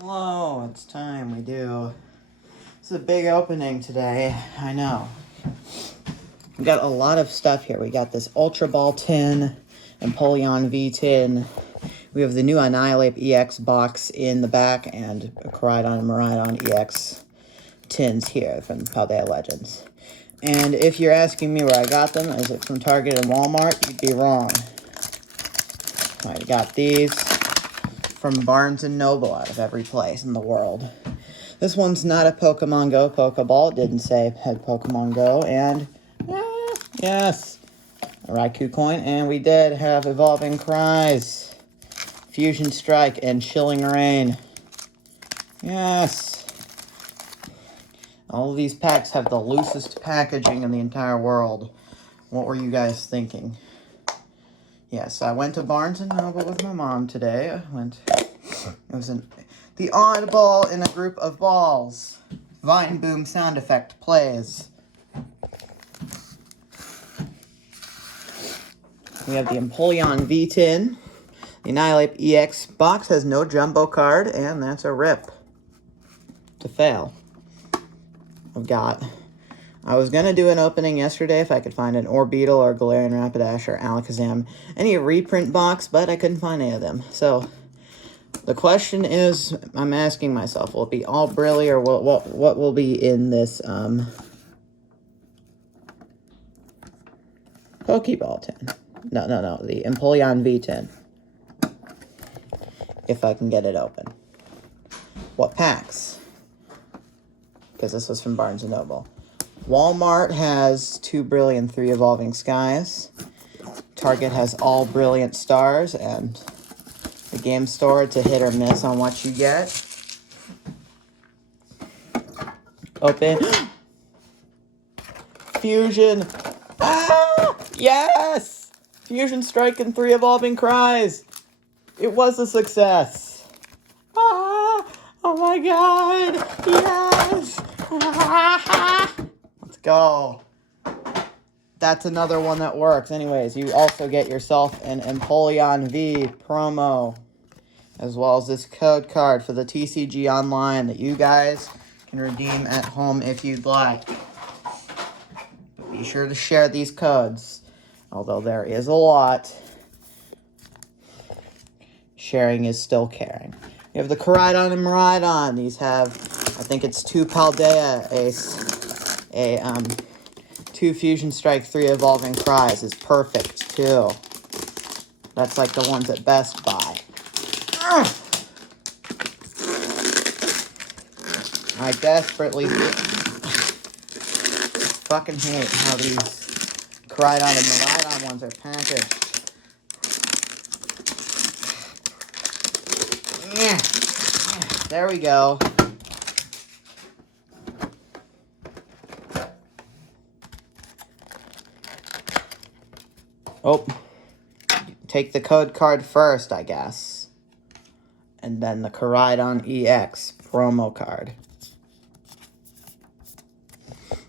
Hello, it's time we do. It's a big opening today, I know. We got a lot of stuff here. We got this Ultra Ball tin, Empoleon V tin. We have the new Annihilate EX box in the back and a Coridon and Miraidon EX tins here from Paldea Legends. And if you're asking me where I got them, is it from Target and Walmart? You'd be wrong. I got these from Barnes & Noble out of every place in the world. This one's not a Pokemon Go Pokeball. It didn't say it had Pokemon Go. And, yes, a Raikou coin. And we did have Evolving Cries, Fusion Strike, and Chilling Rain. Yes. All of these packs have the loosest packaging in the entire world. What were you guys thinking? Yes, I went to Barnes & Noble with my mom today. It was the oddball in a group of balls. Vine boom sound effect plays. We have the Empoleon V tin. The Annihilate EX box has no jumbo card, and that's a rip. To fail. I was going to do an opening yesterday if I could find an Orbeetle or Galarian Rapidash or Alakazam. Any reprint box, but I couldn't find any of them. So, the question is, I'm asking myself, will it be all Brilly or what will be in this Pokeball tin? No, the Empoleon V tin. If I can get it open. What packs? Because this was from Barnes & Noble. Walmart has 2 Brilliant, 3 Evolving Skies. Target has all Brilliant Stars, and the game store, it's a hit or miss on what you get. Open. Fusion. Ah! Yes! Fusion Strike and 3 Evolving Cries. It was a success. Ah! Oh my god! Yes! Ah! Let's go. That's another one that works. Anyways, you also get yourself an Empoleon V promo, as well as this code card for the TCG Online that you guys can redeem at home if you'd like. But be sure to share these codes, although there is a lot. Sharing is still caring. You have the Coridon and Miraidon. These have, I think it's 2 Paldea, 2 Fusion Strike, 3 Evolving Cries is perfect, too. That's like the ones at Best Buy. I desperately fucking hate how these Coridon and Miraidon ones are packaged. There we go. Oh, take the code card first, I guess. And then the Coridon EX promo card.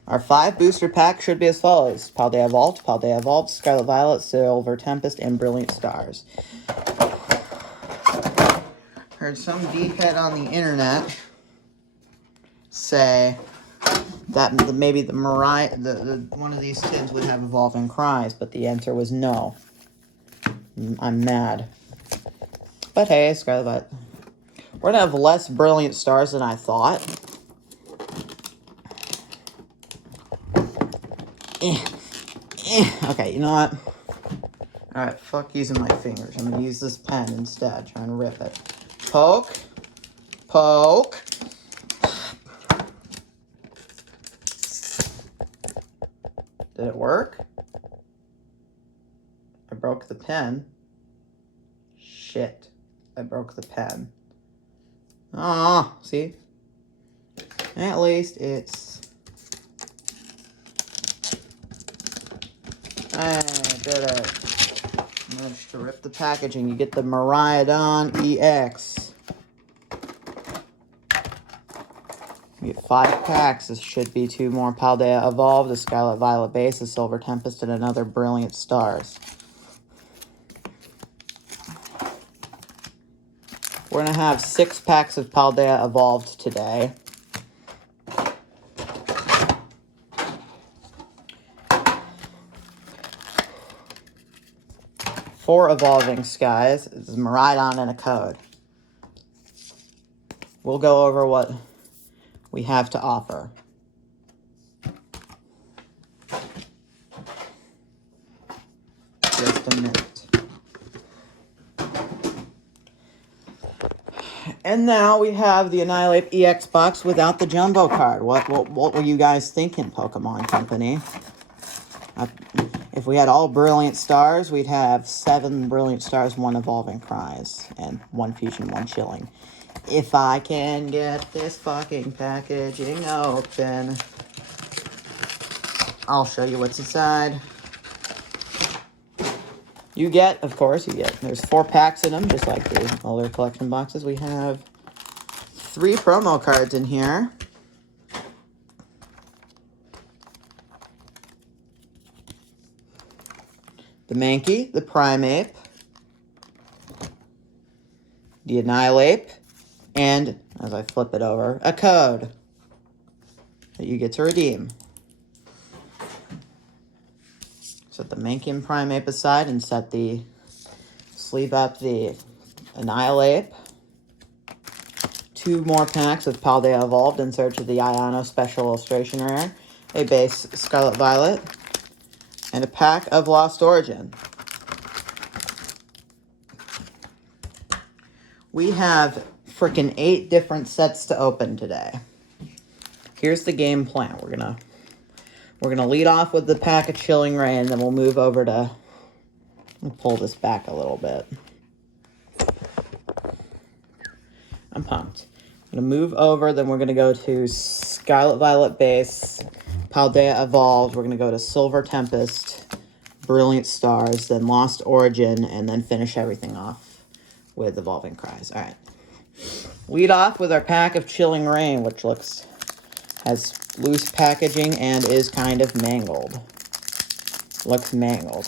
Our 5 booster packs should be as follows. Paldea Vault, Paldea Vault, Scarlet Violet, Silver Tempest, and Brilliant Scars. Heard some deephead on the internet say that maybe the one of these tins would have Evolving Cries, but the answer was no. I'm mad. But hey, Scarlet Violet. We're gonna have less Brilliant Stars than I thought. Okay, you know what? Alright, fuck using my fingers. I'm gonna use this pen instead, trying to rip it. Poke. Poke. Did it work? I broke the pen. Shit. I broke the pen. Ah, see? At least it's... I did it. Managed to rip the packaging. You get the Miraidon EX. You get 5 packs. This should be 2 more Paldea Evolved, a Scarlet Violet base, a Silver Tempest, and another Brilliant Stars. We're going to have 6 packs of Paldea Evolved today. Four Evolving Skies. This is Miraidon and a code. We'll go over what we have to offer. Just a minute. And now we have the Annihilate EX box without the jumbo card. What were you guys thinking, Pokemon Company? If we had all Brilliant Stars, we'd have 7 Brilliant Stars, 1 Evolving Cries, and 1 Fusion, 1 Chilling. If I can get this fucking packaging open, I'll show you what's inside. You get, of course, there's 4 packs in them, just like the other collection boxes. We have 3 promo cards in here. The Mankey, the Primeape, the Annihilate, and, as I flip it over, a code that you get to redeem. Set the Mankey and Primeape aside and set the sleeve up the Annihilate. 2 more packs of Paldea Evolved in search of the Iono Special Illustration Rare, a base Scarlet Violet, and a pack of Lost Origin. We have frickin' 8 different sets to open today. Here's the game plan. We're gonna lead off with the pack of Chilling Ray, and then we'll move over to... I'll pull this back a little bit. I'm pumped. I'm gonna move over, then we're gonna go to Scarlet Violet base, Paldea Evolved. We're gonna go to Silver Tempest, Brilliant Stars, then Lost Origin, and then finish everything off with Evolving Cries. All right. Lead off with our pack of Chilling Rain, which has loose packaging and is kind of mangled. Looks mangled.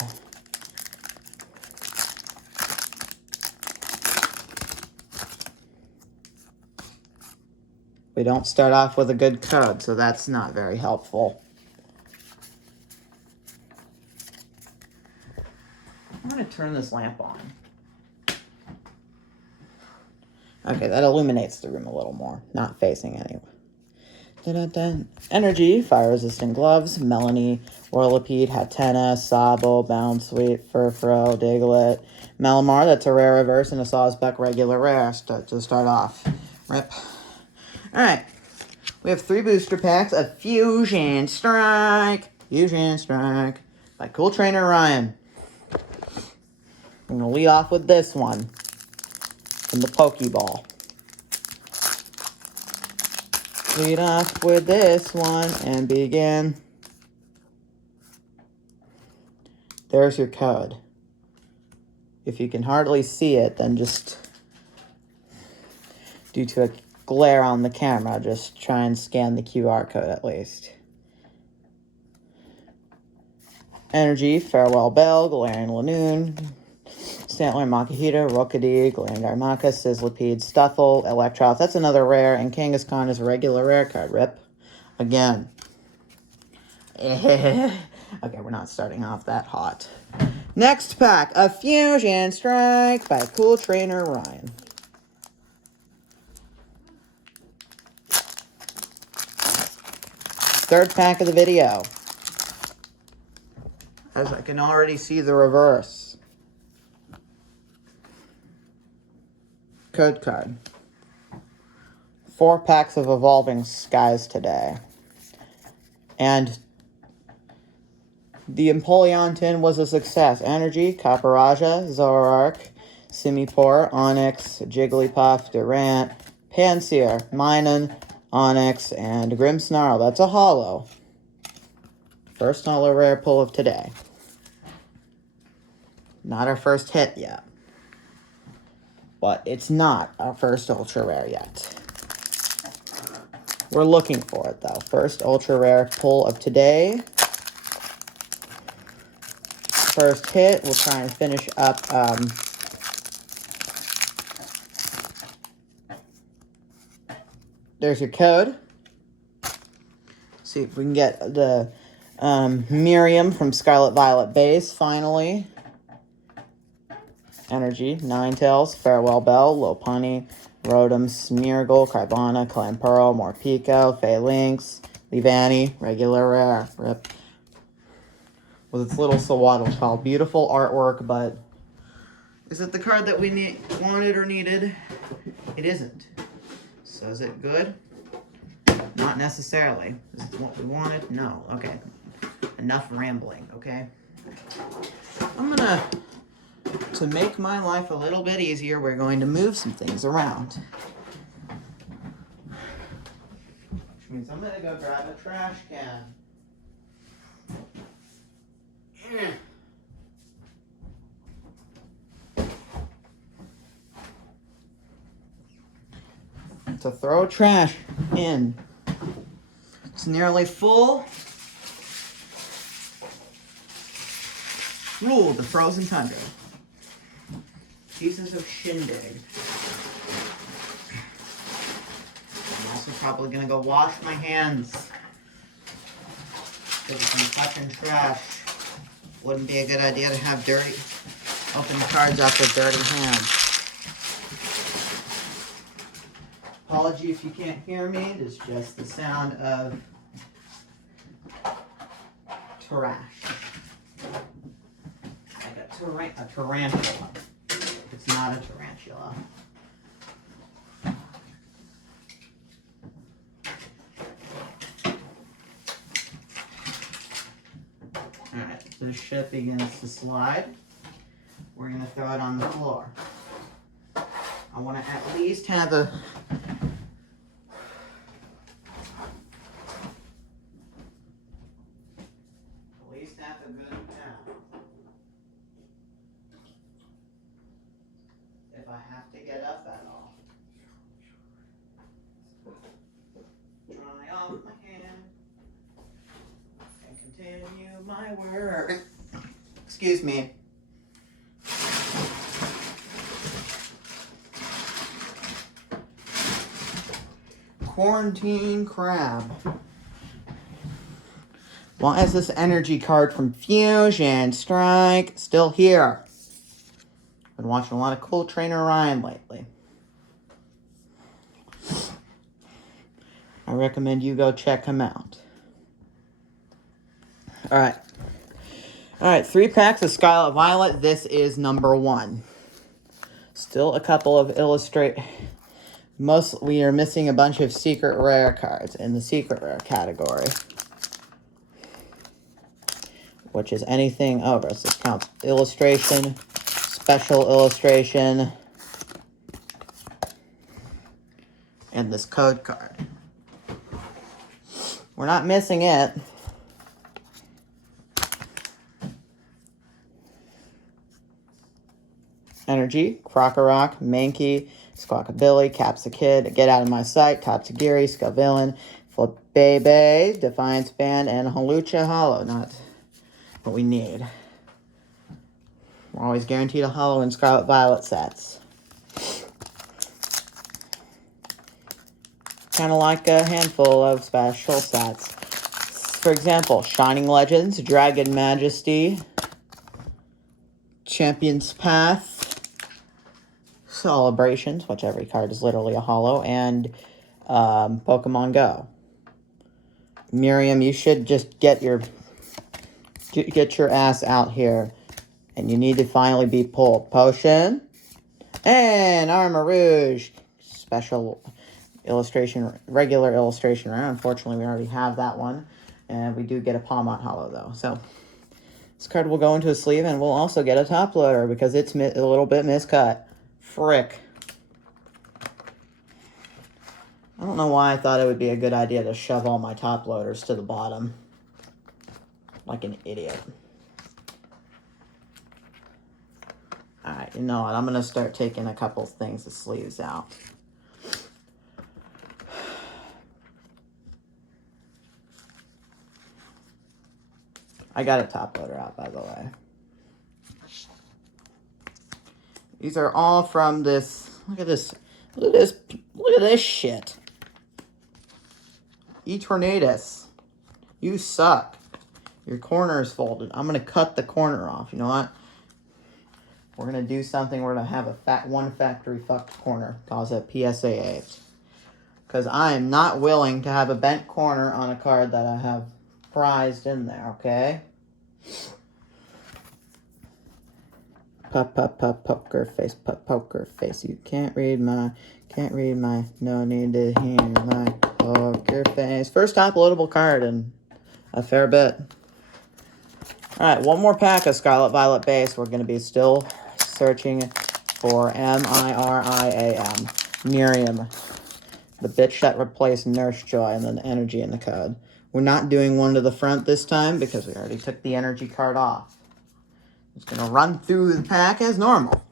We don't start off with a good code, so that's not very helpful. I'm going to turn this lamp on. Okay, that illuminates the room a little more. Not facing anyway. Dun-dun-dun. Energy, Fire-Resistant Gloves, Melanie, Whirlipede, Hatenna, Sabo, Bounsweet, Furfro, Diglett, Malamar, that's a rare reverse, and a Sawsbuck regular rare to start off. Rip. Alright. We have 3 booster packs of Fusion Strike. Fusion Strike by cooltrainerryan. I'm going to lead off with this one from the Pokeball. Lead off with this one and begin. There's your code. If you can hardly see it, then just, due to a glare on the camera, just try and scan the QR code at least. Energy, Farewell Bell, Galarian Lanoon, Stantler, Makahita, Rookidee, Glangarmaka, Sizzlipede, Stuffle, Electroth. That's another rare, and Kangaskhan is a regular rare card. Rip. Again. Okay, we're not starting off that hot. Next pack, a Fusion Strike by cooltrainerryan. Third pack of the video. As I can already see the reverse. Code card. 4 packs of Evolving Skies today. And the Empoleon tin was a success. Energy, Caparajah, Zoroark, Simipour, Onix, Jigglypuff, Durant, Pansear, Minun, Onix, and Grimmsnarl. That's a holo. First holo rare pull of today. Not our first hit yet. But it's not our first ultra rare yet. We're looking for it though. First ultra rare pull of today. First hit. We'll try and finish up there's your code. See if we can get the Miriam from Scarlet Violet base, finally. Energy, Ninetales, Farewell Bell, Lopunny, Rotom, Smeargle, Carvana, Clamperl, Morpeko, Phalanx, Leavanny, regular rare, rip. With its little Sawaddle Child. Beautiful artwork, but is it the card that we wanted or needed? It isn't. So is it good? Not necessarily. Is it what we wanted? No. Okay. Enough rambling, okay? I'm gonna, to make my life a little bit easier, we're going to move some things around. Which means I'm gonna go grab a trash can. To throw trash in. It's nearly full. Rule the frozen tundra. Pieces of shindig. I'm also probably gonna go wash my hands. Because I'm touching trash. Wouldn't be a good idea to have dirty, open cards off with dirty hands. Apology if you can't hear me, it's just the sound of trash. Like a tarantula. It's not a tarantula. Alright, so the ship begins to slide. We're going to throw it on the floor. I want to at least have a... good count. If I have to get up at all. Dry off my hand and continue my work. Excuse me. Quarantine Crab. Why is this energy card from Fusion Strike still here? Been watching a lot of Cool Trainer Ryan lately. I recommend you go check him out. Alright. Alright, 3 packs of Scarlet Violet. This is number 1. Still a couple of we are missing a bunch of secret rare cards in the secret rare category. Which is anything over. So this counts illustration, special illustration, and this code card. We're not missing it. Energy, Krokorok, Mankey, Squawkabilly, Capsakid, Get Out of My Sight, Tatsugiri, Scavillain, Flabebe, Defiance Band, and Hawlucha Hollow. Not what we need. We're always guaranteed a hollow in Scarlet Violet sets. Kind of like a handful of special sets. For example, Shining Legends, Dragon Majesty, Champion's Path, Celebrations, which every card is literally a hollow, and Pokemon Go. Miriam, you should just get your ass out here, and you need to finally be pulled. Potion and Armor Rouge, special illustration, regular illustration rare. Unfortunately, we already have that one, and we do get a Palmont Hollow though. So this card will go into a sleeve, and we'll also get a top loader because it's a little bit miscut. Frick. I don't know why I thought it would be a good idea to shove all my top loaders to the bottom. Like an idiot. Alright, you know what? I'm going to start taking a couple things, the sleeves out. I got a top loader out, by the way. These are all from this. Look at this. Look at this shit. Eternatus. You suck. Your corner is folded. I'm going to cut the corner off. You know what? We're going to do something. We're going to have a one factory fucked corner. Calls it PSA 8. Because I am not willing to have a bent corner on a card that I have prized in there, okay? Poker face, poker face. You can't read my, no need to hear my poker face. First top loadable card in a fair bit. Alright, one more pack of Scarlet Violet base. We're going to be still searching for M-I-R-I-A-M. Miriam. The bitch that replaced Nurse Joy and then the energy in the code. We're not doing one to the front this time because we already took the energy card off. Just going to run through the pack as normal.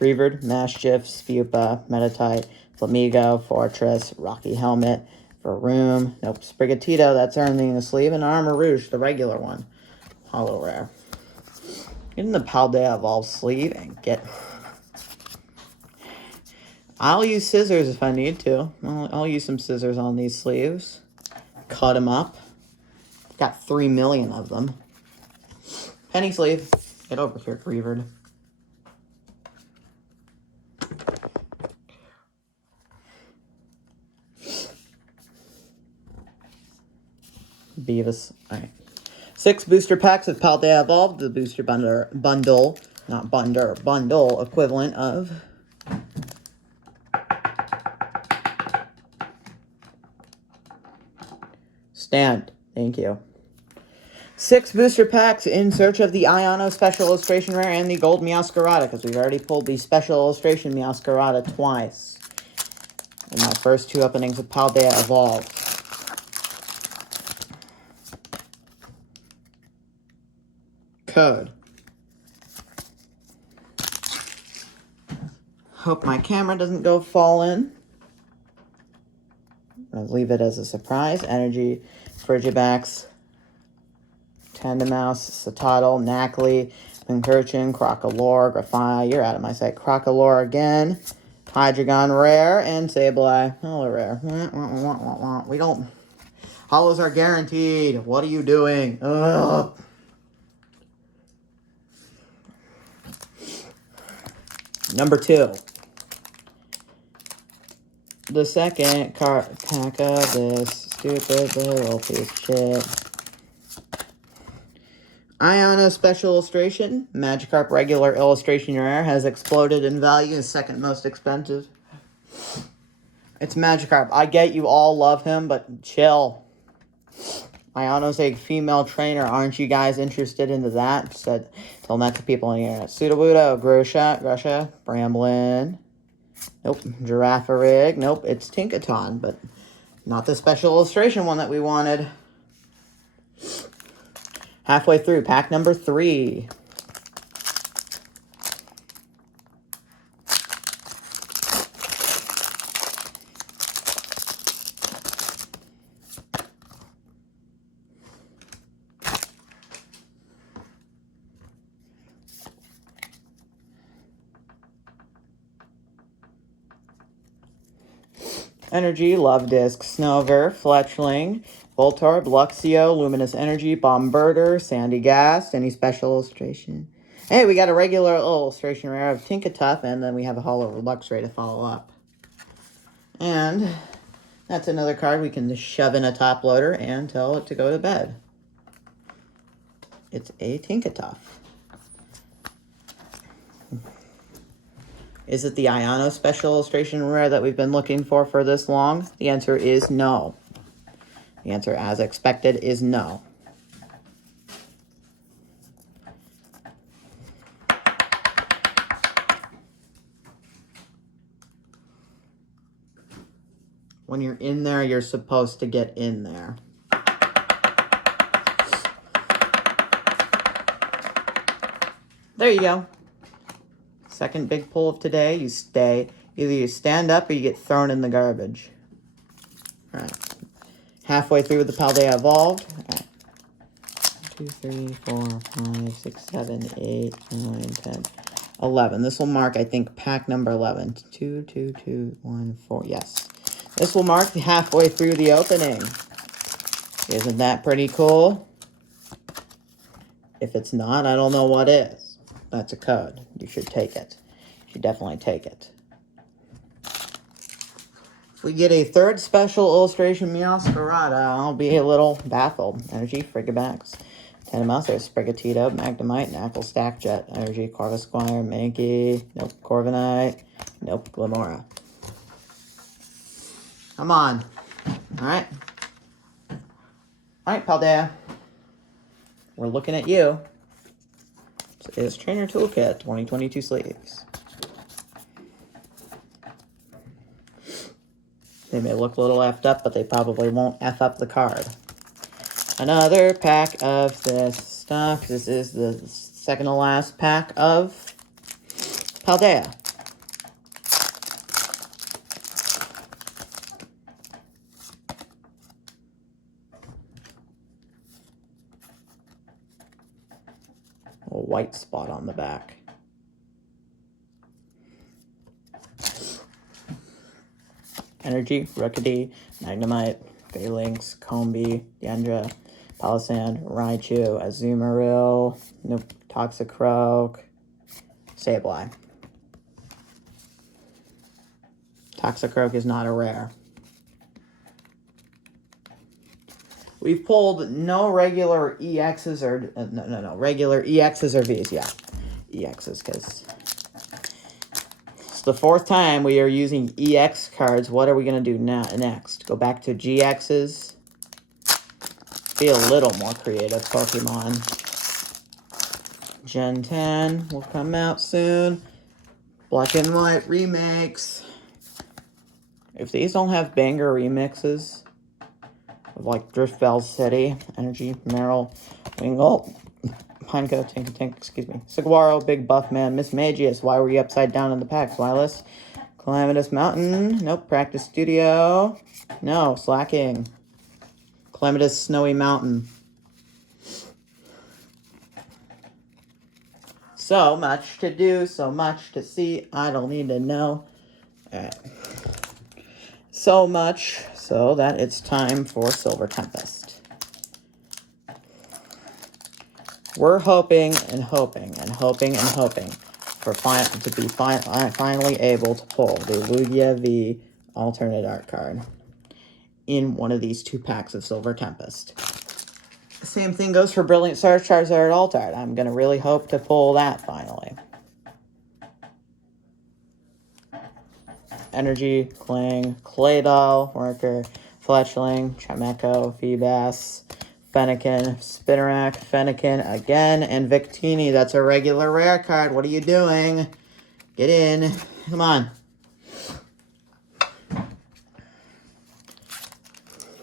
Revered, Maschiff, Spupa, Metatite, Flamigo, Fortress, Rocky Helmet, Varoom, nope, Sprigatito, that's earning a sleeve, and Armor Rouge, the regular one. Hollow rare. Get in the Paldea Evolved sleeve and get... I'll use scissors if I need to. I'll use some scissors on these sleeves. Cut them up. Got 3 million of them. Penny sleeve. Get over here, Revered. Beavis. Alright. 6 booster packs of Paldea Evolved. The booster bundle, not bundle equivalent of... Stand. Thank you. 6 booster packs in search of the Iono Special Illustration Rare and the Gold Meowscarada, because we've already pulled the Special Illustration Meowscarada twice in my first 2 openings of Paldea Evolved. Code. Hope my camera doesn't go fall in. I'll leave it as a surprise. Energy, Frigibax, Tandemaus, Satotl, Knackley, Pincurchin, Crocolore, Grafia, you're out of my sight. Crocolore again, Hydreigon rare, and Sableye, hollow rare. We don't... Hollows are guaranteed. What are you doing? Ugh. Number 2. The second pack of this stupid little piece of shit. Iono Special Illustration. Magikarp regular illustration rare has exploded in value. Is second most expensive. It's Magikarp. I get you all love him, but chill. Iono's a female trainer. Aren't you guys interested into that? Said, told that to people on the internet. Sudowoodo, Grusha, Bramblin. Nope. Girafarig. Nope. It's Tinkaton, but not the special illustration one that we wanted. Halfway through, pack number 3. Energy, Love Disc, Snover, Fletchling, Voltorb, Luxio, Luminous Energy, Bombirder, Sandy Gast, any special illustration. Hey, we got a regular illustration rare of Tinkatuff, and then we have a Hollow Luxray to follow up. And that's another card we can shove in a top loader and tell it to go to bed. It's a Tinkatuff. Is it the Iono Special Illustration Rare that we've been looking for this long? The answer is no. The answer, as expected, is no. When you're in there, you're supposed to get in there. There you go. Second big pull of today, you stay. Either you stand up or you get thrown in the garbage. All right. Halfway through with the Paldea Evolved. All right. 2, 3, 4, 5, 6, 7, 8, 9, 10, 11. This will mark, I think, pack number 11. 2, 2, 2, 1, 4. Yes. This will mark the halfway through the opening. Isn't that pretty cool? If it's not, I don't know what is. That's a code. You should take it. You should definitely take it. If we get a third special illustration Meowscarada, I'll be a little baffled. Energy, Frigibax, Tentamouse, Sprigatito, Magnemite, Knackle, Stackjet, Energy, Corvisquire, Mankey, nope, Corviknight, nope, Glimora. Come on. Alright. Alright, Paldea. We're looking at you. It's Trainer Toolkit 2022 sleeves. They may look a little effed up, but they probably won't F up the card. Another pack of this stuff. This is the second to last pack of Paldea. A white spot on the back. Energy, Rookidee, Magnemite, Phalanx, Combee, Yandra, Palisand, Raichu, Azumarill, nope, Toxicroak, Sableye. Toxicroak is not a rare. We've pulled no regular EXs or, regular EXs or Vs, yeah. EXs, because it's the fourth time we are using EX cards. What are we going to do next? Go back to GXs? Be a little more creative, Pokemon. Gen 10 will come out soon. Black and White remakes. If these don't have banger remixes, like Driftbell City, Energy, Meryl, Wingull, Pineco, Tink, excuse me, Saguaro, Big Buff Man, Miss Magius, why were you upside down in the pack, Swilus, Calamitous Mountain, nope, Practice Studio, no, Slacking, Calamitous Snowy Mountain. So much to do, so much to see, I don't need to know. Alright. So much so that it's time for Silver Tempest. We're hoping and hoping and hoping and hoping for to be finally able to pull the Lugia V alternate art card in one of these two packs of Silver Tempest. The same thing goes for Brilliant Stars Charizard Altart. I'm going to really hope to pull that finally. Energy, Kling, Claydol, Worker, Fletchling, Chimecho, Feebas, Fennekin, Spinarak, Fennekin again, and Victini. That's a regular rare card. What are you doing? Get in. Come on.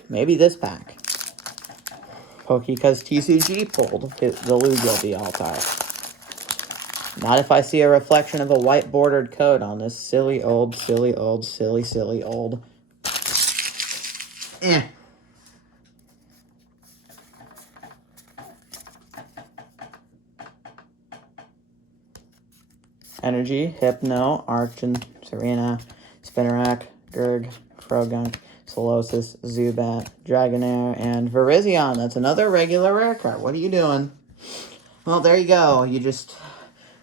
Maybe this pack. Because TCG pulled the Lugia V Altart. Not if I see a reflection of a white bordered code on this silly old. Energy, Hypno, Archon, Serena, Spinarak, Gurg, Frogunk, Solosis, Zubat, Dragonair, and Virizion. That's another regular rare card. What are you doing? Well, there you go. You just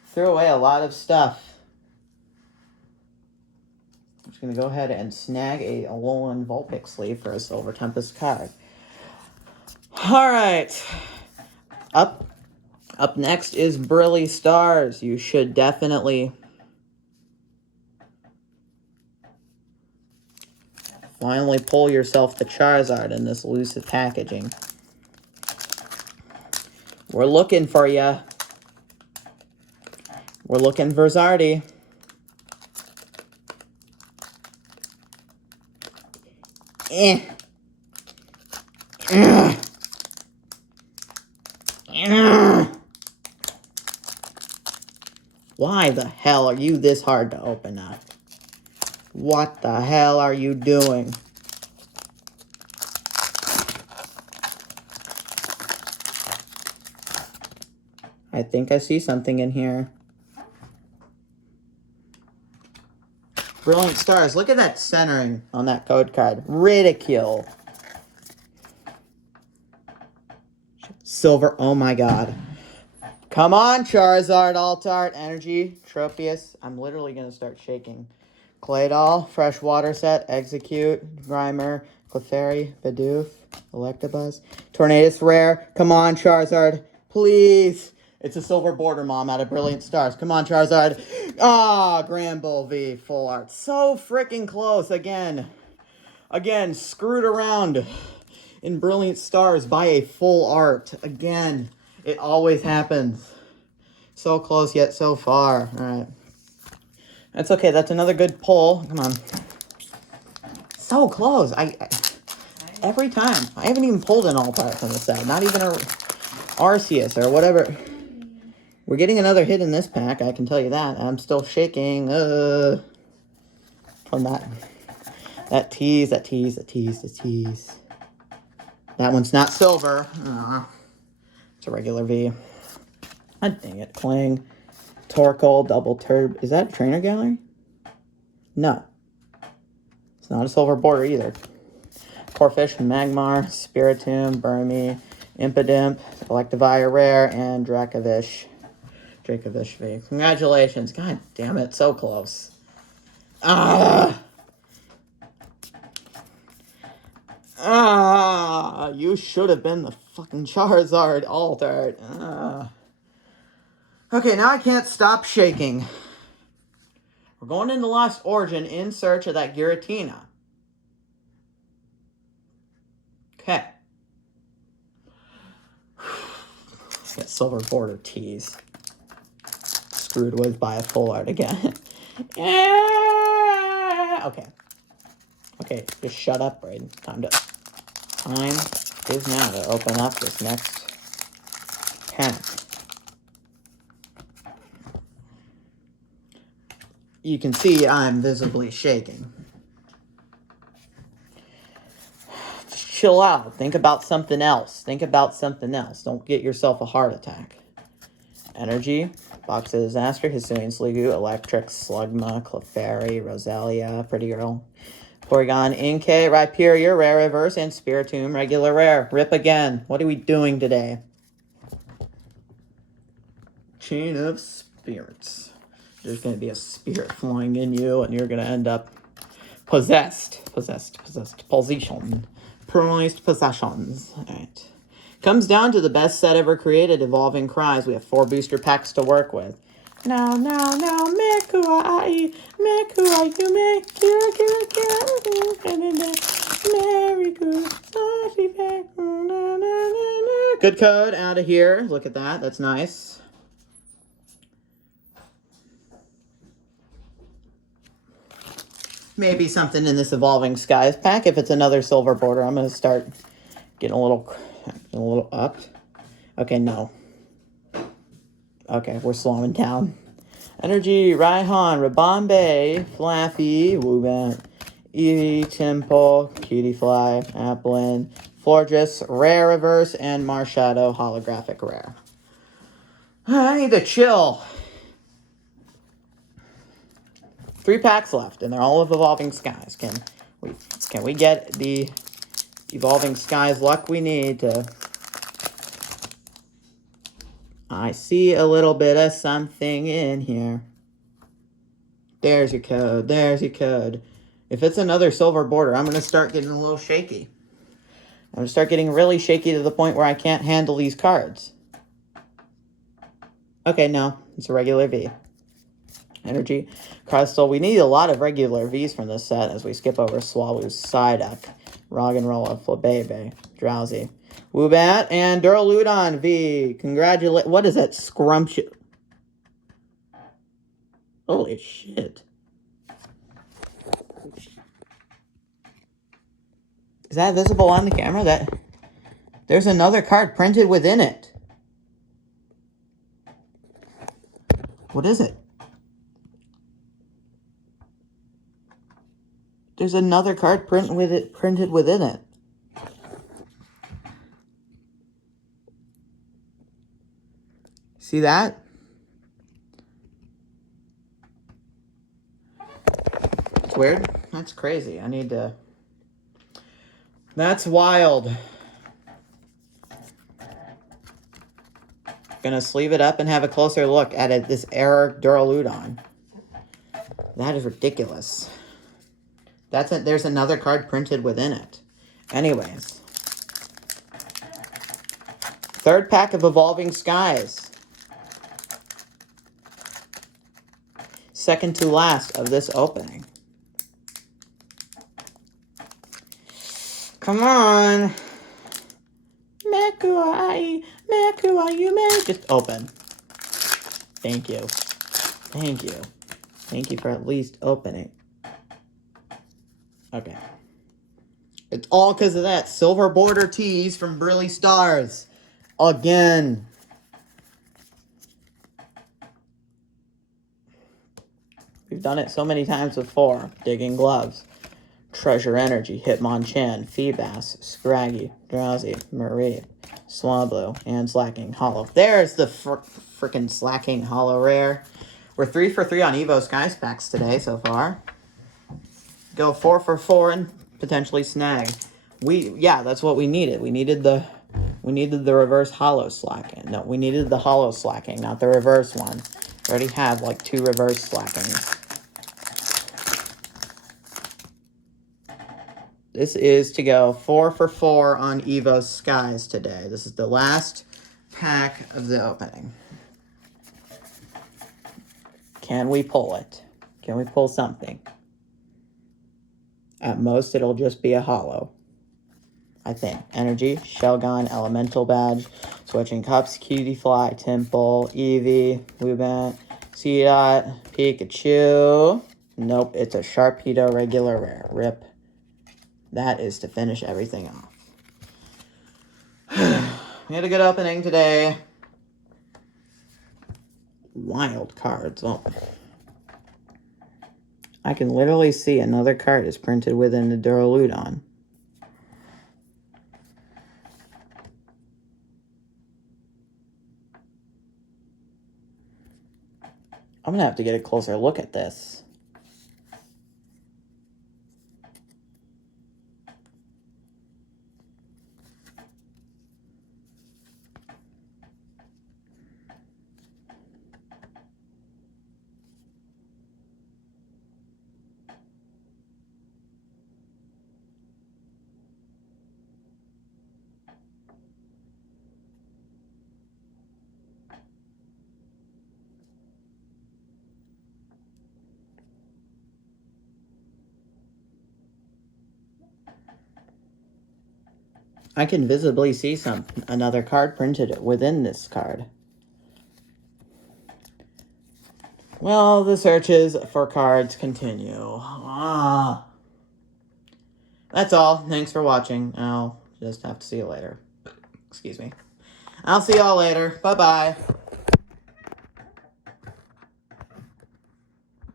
threw away a lot of stuff. I'm just going to go ahead and snag a Alolan Vulpix sleeve for a Silver Tempest card. Alright. Up next is Brilly Scars. You should definitely finally pull yourself the Charizard in this elusive packaging. We're looking for ya. We're looking for Zardy. Why the hell are you this hard to open up? What the hell are you doing? I think I see something in here. Brilliant Stars. Look at that centering on that code card. Ridicule. Silver. Oh my god. Come on, Charizard, Altart, Energy, Tropius. I'm literally going to start shaking. Claydol, Freshwater Set, Execute, Grimer, Clefairy, Bidoof, Electabuzz, Tornadus Rare. Come on, Charizard. Please. It's a silver border, Mom, out of Brilliant Stars. Come on, Charizard. Ah, Granbull V, full art. So freaking close. Again, screwed around in Brilliant Stars by a full art. Again, it always happens. So close yet so far. All right. That's okay. That's another good pull. Come on. So close. Every time. I haven't even pulled an Altart from the set. Not even a Arceus or whatever. We're getting another hit in this pack. I can tell you that. I'm still shaking. From that tease. That one's not silver. It's a regular V. God dang it. Clang. Torkoal, Double Turb. Is that Trainer Gallery? No. It's not a silver border either. Corphish, Magmar, Spiritomb, Burmy, Impidimp, Electivire Rare, and Dracovish. Dracovish V. Congratulations. God damn it. So close. You should have been the fucking Charizard Altart. Okay, now I can't stop shaking. We're going into Lost Origin in search of that Giratina. Okay. That silver border tease. Screwed with by a full art again. Yeah. Okay, just shut up, Braden. Time is now to open up this next pack. You can see I'm visibly shaking. Just chill out. Think about something else. Don't get yourself a heart attack. Energy, Box of Disaster, Hisuian Sliggoo, Electric, Slugma, Clefairy, Roselia, Pretty Girl, Porygon, Inkay, Rhyperior, Rare Reverse, and Spiritomb, regular rare. Rip again. What are we doing today? Chain of Spirits. There's going to be a spirit flying in you, and you're going to end up possessed. Possession. Prized possessions. All right. Comes down to the best set ever created, Evolving Cries. We have 4 booster packs to work with. Now, Mekuai, you make Merry good. Good code out of here. Look at that. That's nice. Maybe something in this Evolving Skies pack. If it's another silver border, I'm going to start getting a little up. Okay, no. Okay, we're slowing down. Energy, Raihan, Rabombe, Flaffy, Woobat, Eevee, Temple, Cutiefly, Applin, Florges, Rare Reverse, and Marshadow Holographic Rare. I need to chill. 3 packs left, and they're all of Evolving Skies. Can we get the Evolving Skies luck we need to... I see a little bit of something in here. There's your code. If it's another silver border, I'm going to start getting a little shaky. I'm going to start getting really shaky to the point where I can't handle these cards. Okay, no. It's a regular V. Energy, Crystal. We need a lot of regular Vs from this set as we skip over Swalow's Psyduck, Roggenrola, Flabebe, Drowsy, Woobat, and Duraludon V. Congratulate. What is that scrumptious? Holy shit. Is that visible on the camera? There's another card printed within it. What is it? There's another card printed within it. See that? That's weird. That's crazy. I need to... That's wild. Gonna sleeve it up and have a closer look at it. This error Duraludon. That is ridiculous. There's another card printed within it. Anyways. Third pack of Evolving Skies. Second to last of this opening. Come on. Makuai, Yume. Just open. Thank you. Thank you. Thank you for at least opening. Okay. It's all because of that silver border tease from Brilly Scars. Again. We've done it so many times before. Digging Gloves. Treasure Energy, Hitmonchan, Feebas, Scraggy, Drowsy, Marie, Swablu, and Slacking Hollow. There's the frickin' Slacking Hollow rare. We're 3 for 3 on Evo Skies packs today so far. Go 4 for 4 and potentially snag. Yeah, that's what we needed. We needed the reverse hollow slacking. No, we needed the hollow slacking, not the reverse one. We already have like 2 reverse slackings. This is to go 4 for 4 on Evo Skies today. This is the last pack of the opening. Can we pull it? Can we pull something? At most, it'll just be a hollow. I think. Energy, Shelgon, Elemental Badge, Switching Cups, Cutie Fly, Temple, Eevee, Woobat, Seedot, Pikachu. Nope, it's a Sharpedo regular rare. RIP. That is to finish everything off. We had a good opening today. Wild cards. Oh. I can literally see another card is printed within the Duraludon. I'm going to have to get a closer look at this. I can visibly see another card printed within this card. Well, the searches for cards continue. That's all. Thanks for watching. I'll just have to see you later. Excuse me. I'll see y'all later. Bye-bye.